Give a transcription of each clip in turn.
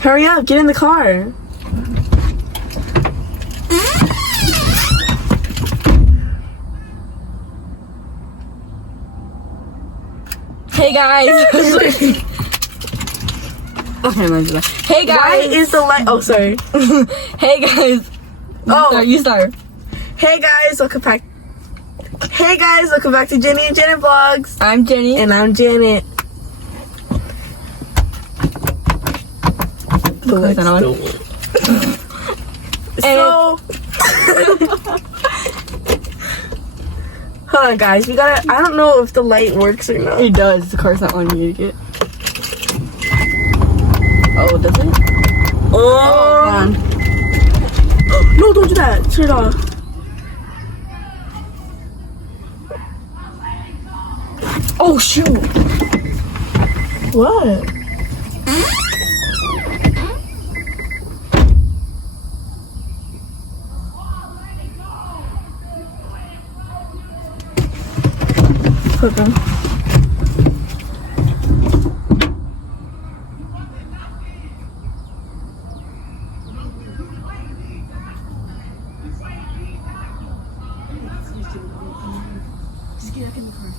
Hurry up, get in the car. Hey guys. Okay, hey guys. Why is the light? Oh, sorry. Hey guys. You start. Hey guys, welcome back. Hey guys, welcome back to Jenny and Janet Vlogs. I'm Jenny. And I'm Janet. The lights on. So, hold on, guys. We gotta. I don't know if the light works or not. It does. The car's not on you yet. Oh, does it? Oh. No, don't do that. Turn it off. Oh shoot! What? Okay. Just get up in the car.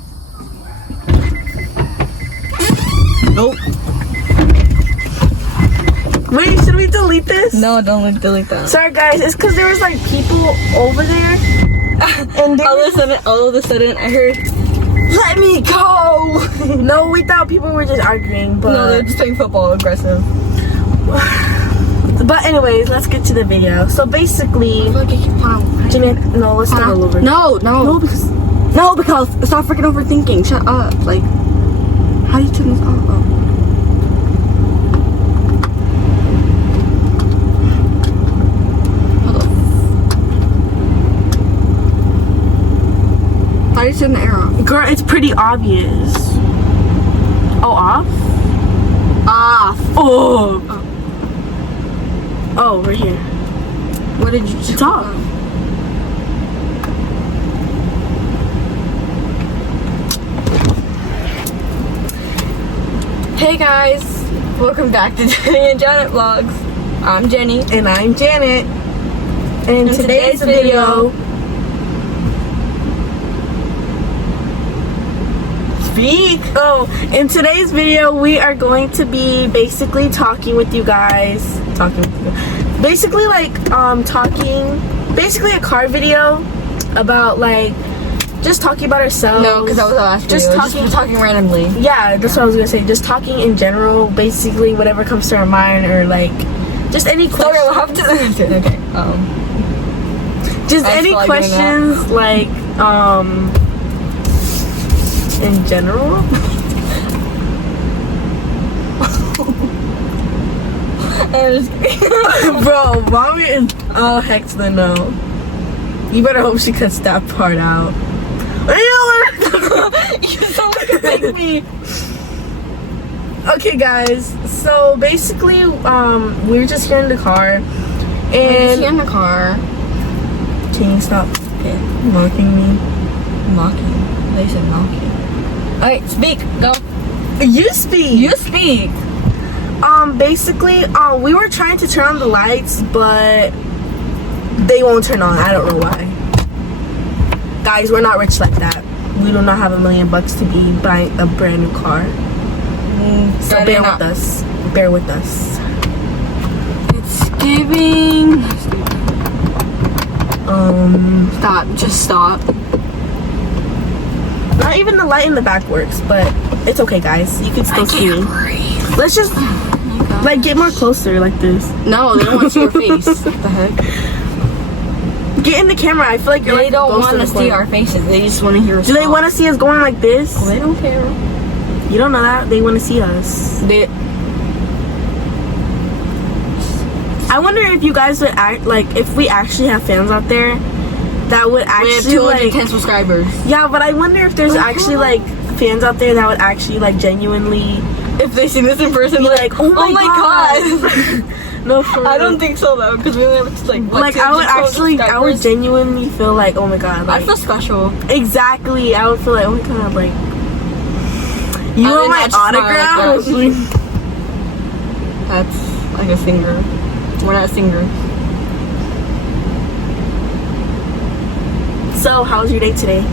Nope. Wait, should we delete this? No, don't delete that. Sorry, guys. It's because there was like people over there, and they all of a sudden, I heard, "Let me go!" No, we thought people were just arguing, but no, they're just playing football, aggressive. But anyways, let's get to the video. So basically, Jeanette, no, let's start all over. No, because stop freaking overthinking. Shut up. Like, how do you turn this off? Oh. Hold on. How do you turn the air off? Girl, it's pretty obvious. Oh, off? Off. Oh. Oh, right here. What did you do? It's off. Hey guys, welcome back to Jenny and Janet Vlogs. I'm Jenny. And I'm Janet. And in today's video, in today's video, we are going to be basically talking with you guys. Basically like basically a car video about like just talking about ourselves. No, because that was the last video. Just talking randomly. Yeah, that's what I was gonna say. Just talking in general, basically whatever comes to our mind, or like just any questions. Sorry, we'll have to. Okay. Just any questions, like in general. Bro, mommy is heck to the no. You better hope she cuts that part out. You sound like a baby. Okay, guys. So basically, we're just here in the car, and in the car. Can you stop mocking me? Mocking. They said mocking. Alright, speak. Go. You speak. You speak. Basically, we were trying to turn on the lights, but they won't turn on. I don't know why. Guys, we're not rich like that. We do not have $1 million to be buying a brand new car. So bear with us. Bear with us. It's giving. Stop. Just stop. Not even the light in the back works, but it's okay, guys. You can still see me. Let's just like get more closer, like this. No, they don't want to see your face. What the heck? Get in the camera. I feel like you're. They don't want to see our faces. They just want to hear us. Do they want to see us going like this? Well, they don't care. You don't know that. They want to see us. I wonder if you guys would act like if we actually have fans out there that would actually we have 210 subscribers. Yeah, but I wonder if there's actually like fans out there that would actually like genuinely, if they see this in person, like, oh my god. No, for I don't think so though, because we only have like I would actually, I would genuinely feel like, oh my god, like, I feel special. Exactly, I would feel like, oh my god, like, you want my autograph? That's like a singer. We're not singers. So, how was your day today?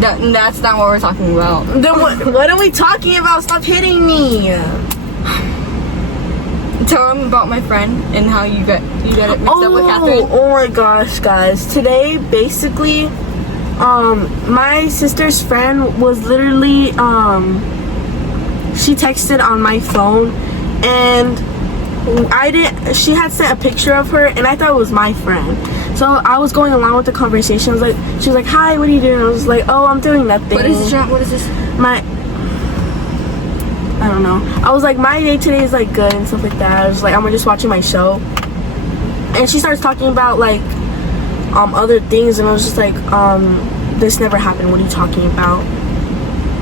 That's not what we're talking about. Then what are we talking about? Stop hitting me. Tell them about my friend and how you got it mixed up with Catherine. Oh my gosh, guys. Today, basically, my sister's friend was literally, she texted on my phone, and she had sent a picture of her, and I thought it was my friend. So I was going along with the conversation. She was like, hi, what are you doing? I was like, oh, I'm doing nothing. What is this? I don't know. I was like, my day today is like good and stuff like that. I was like, I'm just watching my show. And she starts talking about like other things, and I was just like, this never happened. What are you talking about?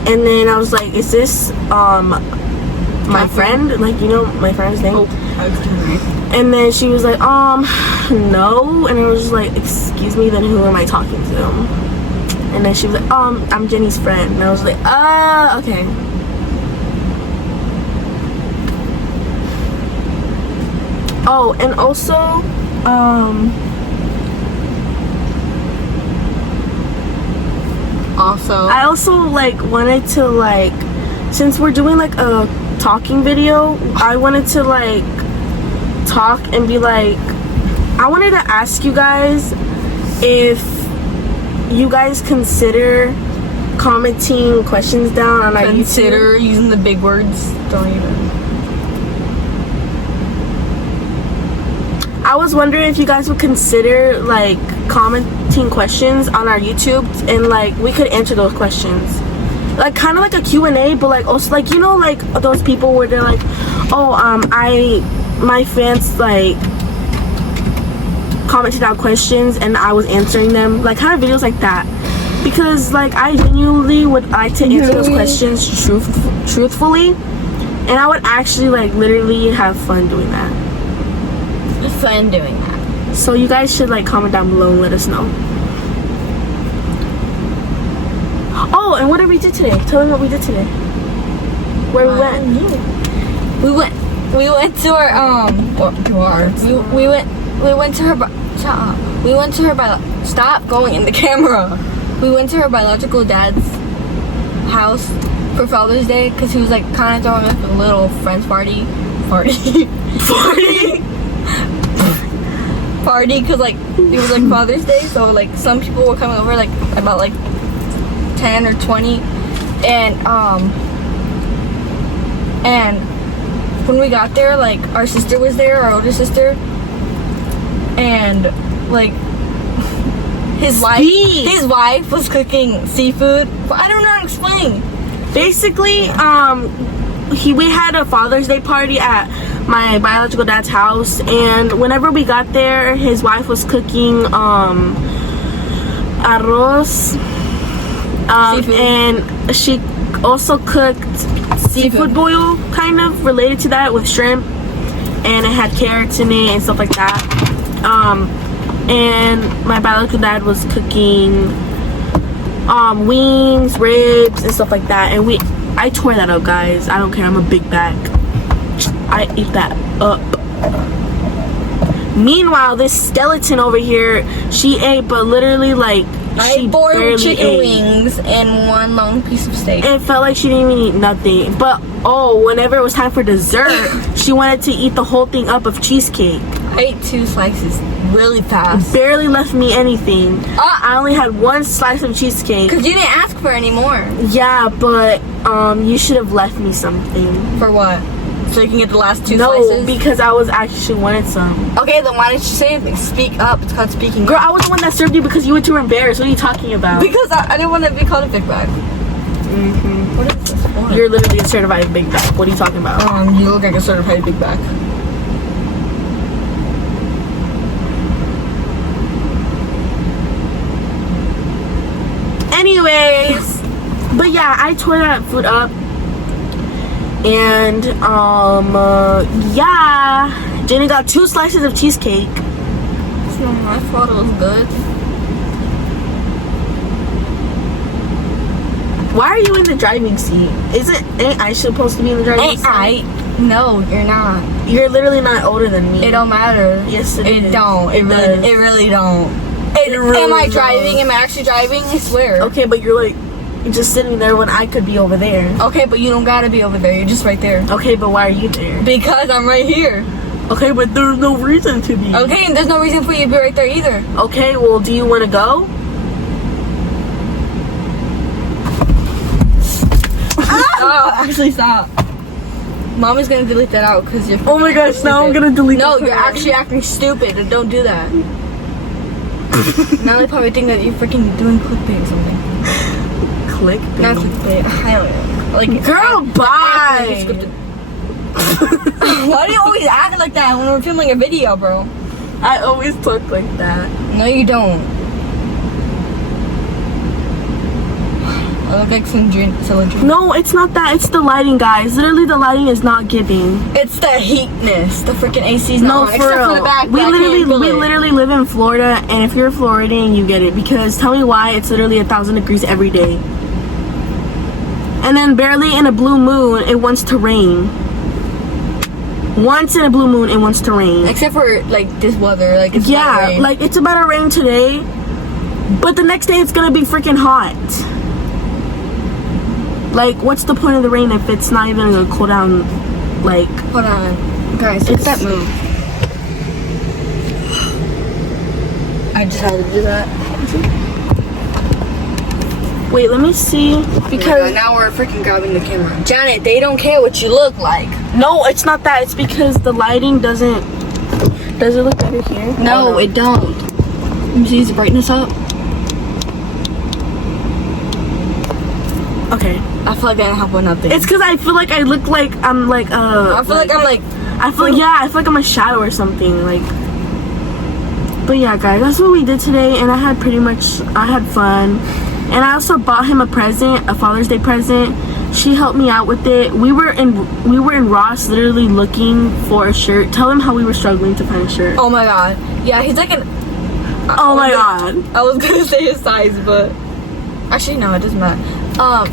And then I was like, is this my friend? Like, you know my friend's name? Oh, and then she was like, no. And I was just like, excuse me, then who am I talking to? And then she was like, I'm Jenny's friend. And I was like, okay. Oh, and also, I also like wanted to like, since we're doing like a talking video, I wanted to like talk and be like, I wanted to ask you guys if you guys consider commenting questions down on our YouTube. Consider using the big words. Don't even. I was wondering if you guys would consider like commenting questions on our YouTube, and like we could answer those questions, like kind of like a Q&A, but like also like, you know, like those people where they're like, oh, my fans like commented out questions and I was answering them, like kind of videos like that, because like I genuinely would like to answer those questions truthfully, and I would actually like literally have fun doing that. Fun doing that. So you guys should like comment down below and let us know. Oh, and what did we do today? Tell them what we did today. Where we went. We went to our we went to her stop going in the camera. We went to her biological dad's house for Father's Day because he was like kind of throwing like a little friends party because like it was like Father's Day, so like some people were coming over, like about like 10 or 20, and when we got there, like our sister was there, our older sister, and like his wife was cooking seafood, but I don't know how to explain. Basically, we had a Father's Day party at my biological dad's house, and whenever we got there, his wife was cooking arroz, and she also cooked seafood boil, kind of related to that, with shrimp, and it had carrots in it and stuff like that. And my biological dad was cooking wings, ribs, and stuff like that, and I tore that up, guys. I don't care, I'm a big bag. I ate that up. Meanwhile, this skeleton over here, she ate, but literally like I ate 4 chicken wings and 1 long piece of steak. It felt like she didn't even eat nothing. But whenever it was time for dessert, she wanted to eat the whole thing up of cheesecake. I ate 2 slices really fast. Barely left me anything. I only had 1 slice of cheesecake. Cause you didn't ask for any more. Yeah, but you should have left me something. For what? So you can get the last 2 slices? No, because I was actually wanted some. Okay, then why didn't you say anything? Speak up. It's called speaking up. Girl, I was the one that served you because you were too embarrassed. What are you talking about? Because I didn't want to be called a big bag. What is this for? You're literally a certified big bag. What are you talking about? You look like a certified big bag. Anyways, but yeah, I tore that food up, and yeah, Jenny got 2 slices of cheesecake. It's not my fault. It was good. Why are you in the driving seat? Ain't I supposed to be in the driving seat? No, you're not. You're literally not older than me. It don't matter. Yes, it is. Don't. It really don't. Really am I does. driving? Am I actually driving? I swear. Okay, but you're like just sitting there when I could be over there. Okay, but you don't gotta be over there. You're just right there. Okay, but why are you there? Because I'm right here. Okay, but there's no reason to be. Okay, and there's no reason for you to be right there either. Okay, well, do you want to go? Oh, actually, stop. Mom is gonna delete that out because you're. Oh my gosh! Now I'm gonna delete. No, the you're program. actually acting stupid, and don't do that. Now they probably think that you're freaking doing clickbait or something. Clickbait. Not clickbait. I don't know. Like, Girl, bye. Like scripted. Why do you always act like that when we're filming a video, bro? I always talk like that. No, you don't. I look like some drink. No, it's not that. It's the lighting, guys. Literally, the lighting is not giving. It's the heatness. The freaking AC's not No, on. for Except real. for the back. We literally live in Florida, and if you're Floridian, you get it. Because tell me why it's literally 1,000 degrees every day. And then barely in a blue moon, it wants to rain. Once in a blue moon, it wants to rain. Except for like this weather, like it's Yeah, not rain. like it's about to rain today, but the next day it's gonna be freaking hot. Like, what's the point of the rain if it's not even gonna cool down? Like, Hold on, guys, look at that move. I just had to do that. wait, let me see. Because now we're freaking grabbing the camera. Janet, they don't care what you look like. no, it's not that. It's because the lighting doesn't. Does it look better here? No, Oh, no. it don't. Let me see the brightness up. Okay. I feel like I don't have one up there. It's because I feel like I look like I'm like I feel like I'm like. I feel like I'm a shadow or something like. But yeah, guys, that's what we did today, and I had fun, and I also bought him a present, a Father's Day present. She helped me out with it. We were in Ross, literally looking for a shirt. Tell him how we were struggling to find a shirt. Oh my god. Yeah, he's like an. Oh my god. I was gonna say his size, but actually no, it doesn't matter.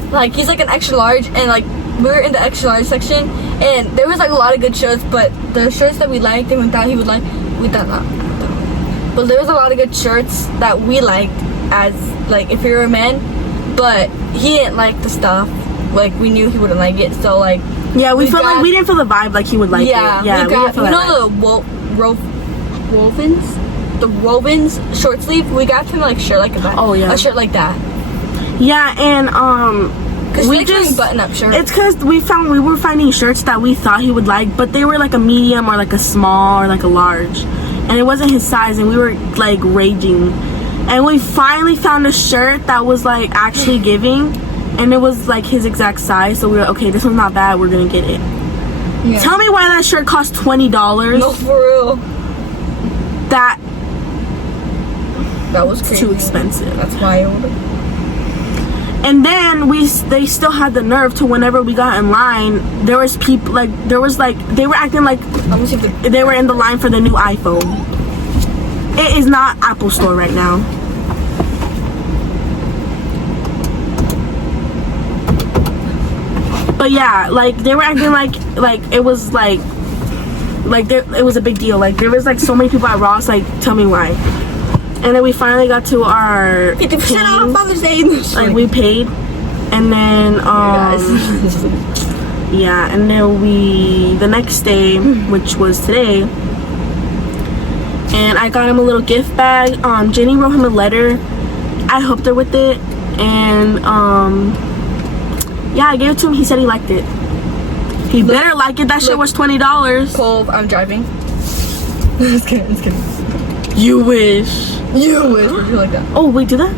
Like he's like an extra large, and like we were in the extra large section, and there was like a lot of good shirts, but the shirts that we liked and we thought he would like, we thought not. But there was a lot of good shirts that we liked as like if you were a man, but he didn't like the stuff. Like we knew he wouldn't like it, so like Yeah, we felt like we didn't feel the vibe like he would like it. Yeah, we didn't feel you that know vibe. the wovens short sleeve. We got him like shirt like that. Oh, yeah. A shirt like that. Yeah, and Cause we we just button up shirt. it's because we were finding shirts that we thought he would like, but they were like a medium or like a small or like a large, and it wasn't his size, and we were like raging, and we finally found a shirt that was like actually giving, and it was like his exact size, so we were okay, this one's not bad, we're gonna get it. Yeah. Tell me why that shirt cost $20. No, for real. That That was crazy. too expensive. That's why I ordered. And then they still had the nerve to, whenever we got in line, there was people like they were acting like Let me see if they were in the line for the new iPhone. It is not Apple Store right now. But yeah, like they were acting like it was like it was a big deal. Like there was like so many people at Ross. Like, tell me why. And then we finally got to our 50% off Father's Day. like we paid, and then yeah, and then the next day, which was today, and I got him a little gift bag. Jenny wrote him a letter. I helped her with it, and yeah, I gave it to him. He said he liked it. He better like it. That shit was $20. Cole, I'm driving. Just kidding. You wish. You wish. Would you like that? Oh wait, do that.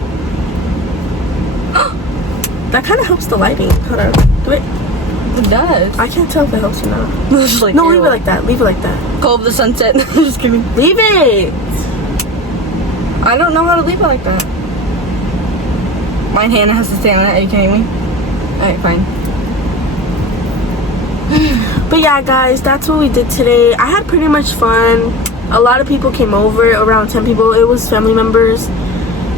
That kind of helps the lighting. Hold on. Do it. It does. I can't tell if it helps or not. Just like, No, leave it like that. Leave it like that. Cole of the sunset. Just kidding. Leave it. I don't know how to leave it like that. Mine Hannah has to stay on it. Are you kidding me? Alright, fine. But yeah, guys, that's what we did today. I had pretty much fun. A lot of people came over, around 10 people. It was family members.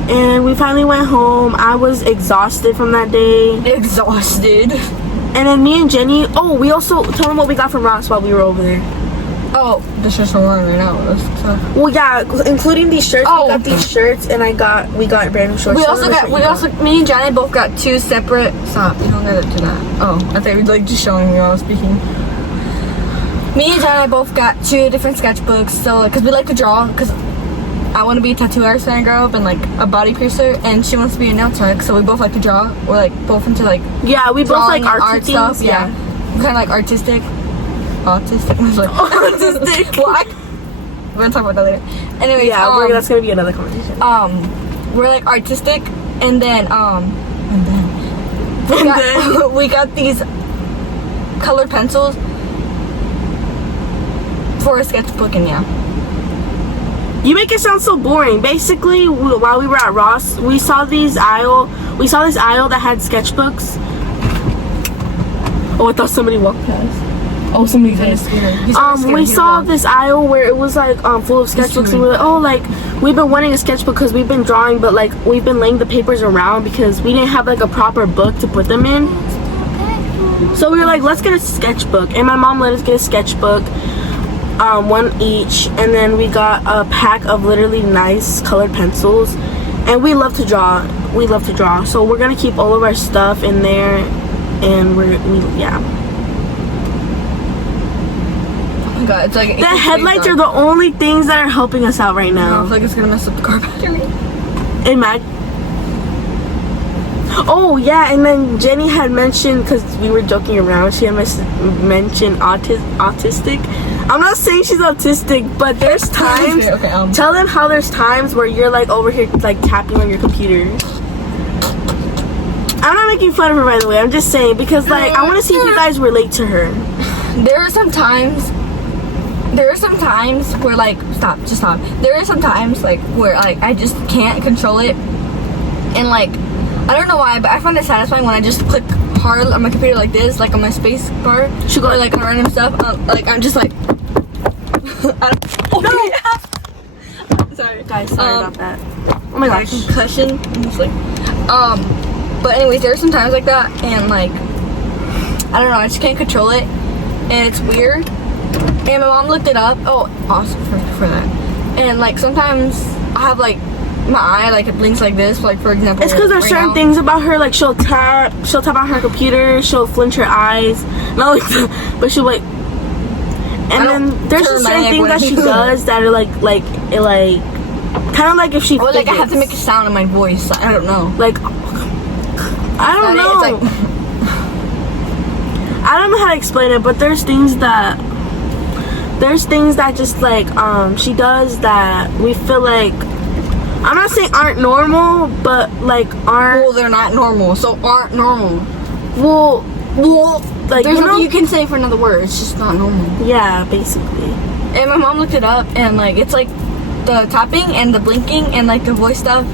And we finally went home. I was exhausted from that day. Exhausted. And then me and Jenny, we also, tell them what we got from Ross while we were over there. Oh, the shirts we're wearing right now. Well, yeah, including these shirts. Oh. We got these shirts, and we got brand new shorts. Me and Johnny both got 2 separate. Stop! You don't gotta do that. Oh, I thought you were like just showing me while I was speaking. Me and Johnny both got 2 different sketchbooks. So, because we like to draw, because I want to be a tattoo artist when I grow up and like a body piercer, and she wants to be a nail tech. So we both like to draw. We're like both into like we both like art stuff. Yeah, we're kind of like artistic. Autistic. I was like, autistic. What? We're gonna talk about that later. Anyways, that's gonna be another conversation. We're like artistic, and then we got these colored pencils for a sketchbook, and yeah. You make it sound so boring. Basically, while we were at Ross, we saw this aisle that had sketchbooks. Oh, I thought somebody walked past. Oh, somebody did. We saw this aisle where it was like full of sketchbooks, and we were like, oh, like we've been wanting a sketchbook because we've been drawing, but like we've been laying the papers around because we didn't have like a proper book to put them in. So we were like, let's get a sketchbook, and my mom let us get a sketchbook, 1 each, and then we got a pack of literally nice colored pencils, and we love to draw. So we're gonna keep all of our stuff in there, and yeah. Oh my god, it's like the headlights are the only things that are helping us out right now. I feel like it's gonna mess up the car battery. Oh yeah, and then Jenny had mentioned, because we were joking around, she had mentioned autistic. I'm not saying she's autistic, but there's times. Okay, tell them how there's times where you're like over here like tapping on your computer. I'm not making fun of her, by the way. I'm just saying, because like I want to see if you guys relate to her. There are some times where like stop. There are some times like where like I just can't control it, and like I don't know why, but I find it satisfying when I just click hard on my computer like this, like on my space bar, or like on random stuff. Like I'm just like. Oh no! Sorry, guys. Sorry about that. Oh my gosh, concussion. It's like, but anyways, there are some times like that, and like I don't know, I just can't control it, and it's weird. And my mom looked it up. Oh, awesome for that. And like sometimes I have like my eye like it blinks like this, like for example. It's because there's certain things about her, like she'll tap on her computer, she'll flinch her eyes, not like that, but she'll like. And then there's just certain things that she does that are like kind of like if she. Or like I have to make a sound in my voice. I don't know. Like I don't know. It's like, I don't know how to explain it, but there's things that just like she does that we feel like, I'm not saying aren't normal, but like aren't. Well, they're not normal, so aren't normal. Well, like there's nothing you can say for another word. It's just not normal. Yeah, basically. And my mom looked it up, and like it's like the tapping and the blinking and like the voice stuff,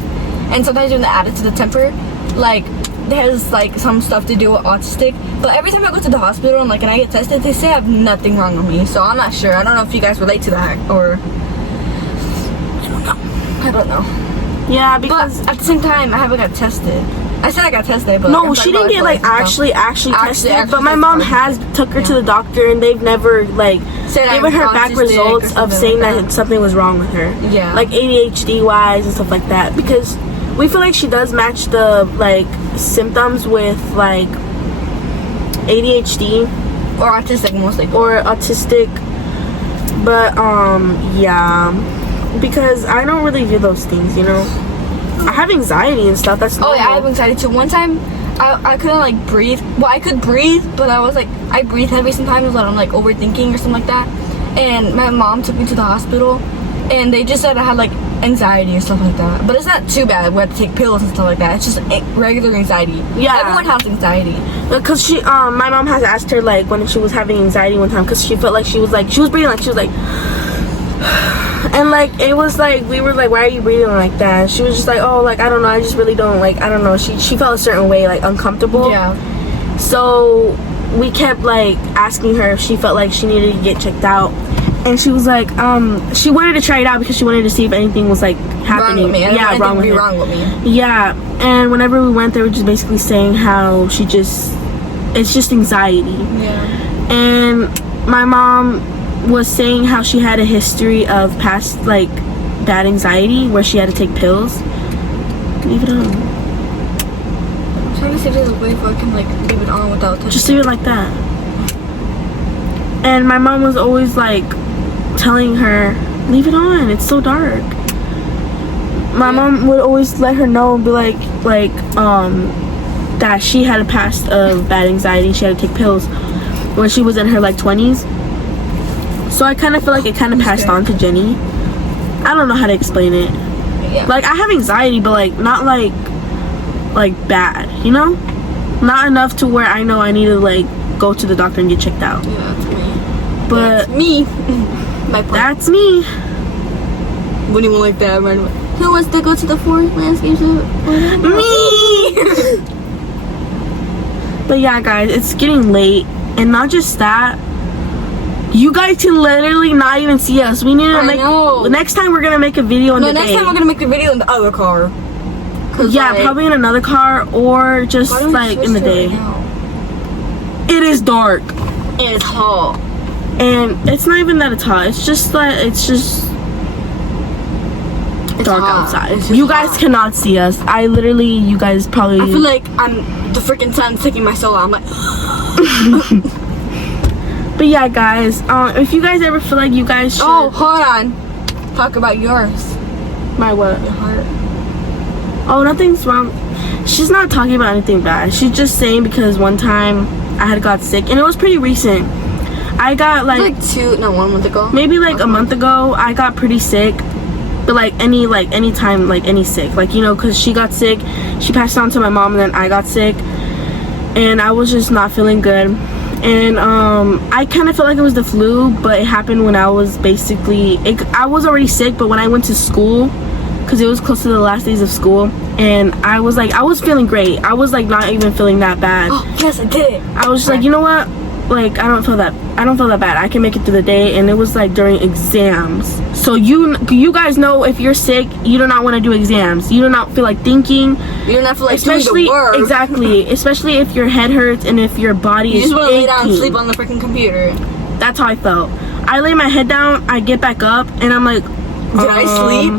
and sometimes when they add it to the temper, like it has like some stuff to do with autistic. But every time I go to the hospital and like and I get tested, they say I have nothing wrong with me. So I'm not sure. I don't know if you guys relate to that or I don't know. Yeah, because but at the same time, I haven't got tested. I said I got tested, but no, she didn't get like actually tested. But my mom has took her to the doctor, and they've never like given her back results of saying that something was wrong with her. Yeah, like ADHD wise and stuff like that. Because we feel like she does match the like symptoms with like ADHD or autistic mostly. Or autistic, but yeah, because I don't really do those things, you know. I have anxiety and stuff. That's normal. Oh yeah, I have anxiety too. One time, I couldn't like breathe. Well, I could breathe, but I was like, I breathe heavy sometimes when I'm like overthinking or something like that. And my mom took me to the hospital, and they just said I had like anxiety or stuff like that. But it's not too bad. We had to take pills and stuff like that. It's just regular anxiety. Yeah, everyone has anxiety. Because she, my mom has asked her like when she was having anxiety one time, because she felt like she was breathing like she was like. And like it was like we were like, why are you breathing like that? She was just like, oh, like I don't know, I just really don't like, I don't know. She felt a certain way, like uncomfortable. Yeah. So we kept like asking her if she felt like she needed to get checked out, and she was like, she wanted to try it out because she wanted to see if anything was like happening. Wrong with me. Yeah, wrong with me. Yeah, and whenever we went, they were just basically saying how it's just anxiety. Yeah. And my mom was saying how she had a history of past like bad anxiety where she had to take pills. Leave it on. I'm trying to see if there's a way if I can like leave it on without touching. Just leave it like that. And my mom was always like telling her, leave it on, it's so dark. My mom would always let her know and be like that she had a past of bad anxiety. She had to take pills when she was in her like 20s. So I kind of feel like it kind of passed on to Jenny. I don't know how to explain it. Yeah. Like I have anxiety, but like not like bad, you know? Not enough to where I know I need to like go to the doctor and get checked out. Yeah, that's me. But that's me. My point. That's me. Wouldn't even like that right away. Who wants to go to the forest landscape show? Me. But yeah, guys, it's getting late, and not just that. You guys can literally not even see us. We need to next time we're gonna make a video in the day. Next time we're gonna make a video in the other car. Yeah, like, probably in another car or just like in the day. It is dark. And it's hot. And it's not even that it's hot. It's just that it's dark outside. You guys cannot see us. You guys probably. I feel like the freaking sun's taking my soul out. I'm like. But yeah, guys. If you guys ever feel like you guys should. Oh, hold on. Talk about yours. My what? Your heart. Oh, nothing's wrong. She's not talking about anything bad. She's just saying because one time I had got sick, and it was pretty recent. I got like 1 month ago. Maybe like a month ago. I got pretty sick. But like any time, like any sick, like, you know, because she got sick, she passed on to my mom, and then I got sick, and I was just not feeling good. And I kind of felt like it was the flu, but it happened when I was I was already sick, but when I went to school, because it was close to the last days of school, and I was feeling great. I was like not even feeling that bad. Oh yes, I did. I was just like, you know what, like I don't feel that bad. I can make it through the day. And it was like during exams, so you guys know, if you're sick, you do not want to do exams. You do not feel like thinking. You do not feel like doing the work. Exactly. Especially if your head hurts and if your body is just want to lay down and aching. sleep on the freaking computer. That's how I felt. I lay my head down, I get back up, and I'm like, did I sleep?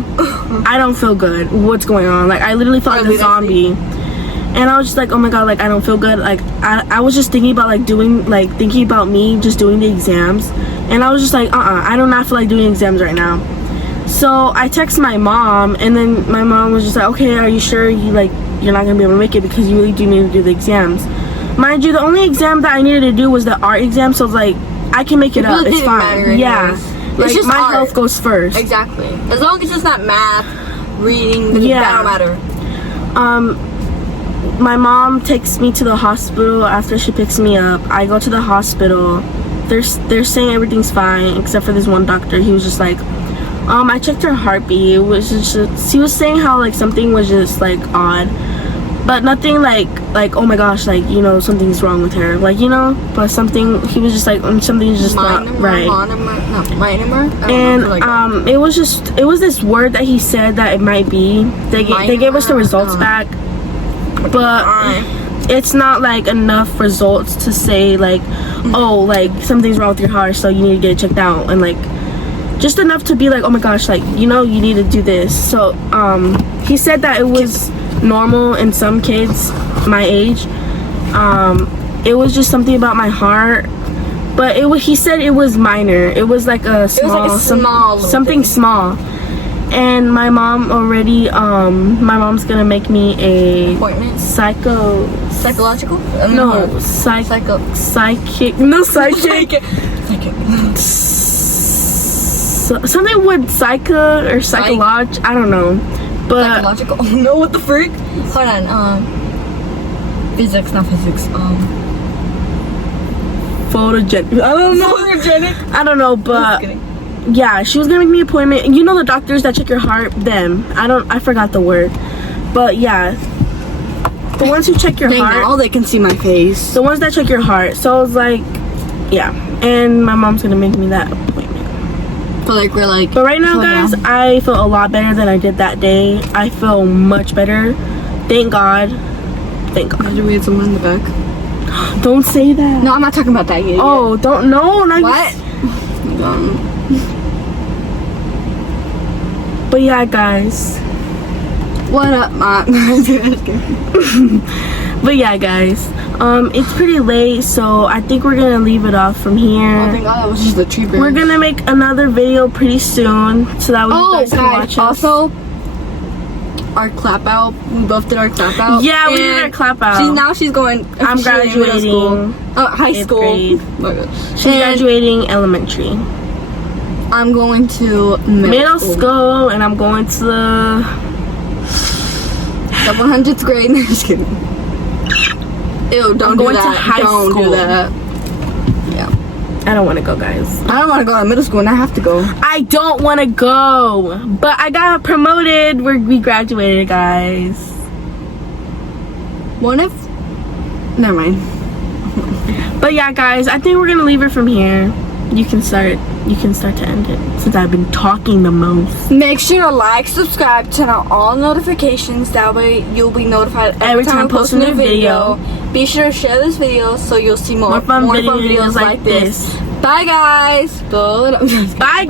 I don't feel good. What's going on? Like I literally felt like a zombie. And I was just like, oh my god, like I don't feel good. Like I was just thinking about thinking about me just doing the exams. And I was just like, I do not feel like doing exams right now. So I text my mom, and then my mom was just like, okay, are you sure you're not gonna be able to make it, because you really do need to do the exams. Mind you, the only exam that I needed to do was the art exam, so it's like I can make it up. It's fine. Yeah. Like it's just my art. health goes first. Exactly. As long as it's not math, reading, that don't matter. My mom takes me to the hospital after she picks me up. I go to the hospital. They're saying everything's fine except for this one doctor. He was just like, I checked her heartbeat. It was just he was saying how like something was just like odd, but nothing like oh my gosh, like, you know, something's wrong with her, like, you know, but something, he was just like something's just not right. And it was this word that he said that it might be. They gave us the results back, but it's not like enough results to say like, oh, like something's wrong with your heart, so you need to get it checked out, and like just enough to be like, oh my gosh, like, you know, you need to do this. So he said that it was normal in some kids my age. It was just something about my heart, but he said it was minor. It was like a small, something small. And my mom already my mom's gonna make me a appointment. Psychological? No, psychic. Something with psycho or psycholog. I don't know. But psychological. No, what the freak? Hold on. Physics, not physics. Photogenic. I don't know. Photogenic. I don't know, but yeah, she was gonna make me an appointment. You know the doctors that check your heart? Them. I forgot the word. But yeah, the ones who check your heart. Now they can see my face. The ones that check your heart. So I was like, yeah. And my mom's gonna make me that appointment. But right now, guys, I feel a lot better than I did that day. I feel much better. Thank God. Thank God. Did we get someone in the back? Don't say that. No, I'm not talking about that yet. Oh, don't. No, not what? But yeah, guys. What up, Mom? But yeah, guys. It's pretty late, so I think we're gonna leave it off from here. Oh, thank God, that was just the tree branch. We're gonna make another video pretty soon, so that way you guys can watch us. Also, our clap out. We both did our clap out. Yeah, we did our clap out. She's going. I'm graduating. High school. Grade. Oh my God. She's graduating elementary. I'm going to middle school, and I'm going to the 100th grade. No, just kidding. Ew, don't do that. To high don't school. do that. Yeah. I don't want to go, guys. I don't want to go to middle school, and I have to go. I don't want to go, but I got promoted. We graduated, guys. What if? Never mind. But yeah, guys, I think we're gonna leave it from here. You can start to end it since I've been talking the most. Make sure to like, subscribe, turn on all notifications. That way you'll be notified every time I post a new video. Be sure to share this video so you'll see more fun videos like this. Bye, guys. Bye.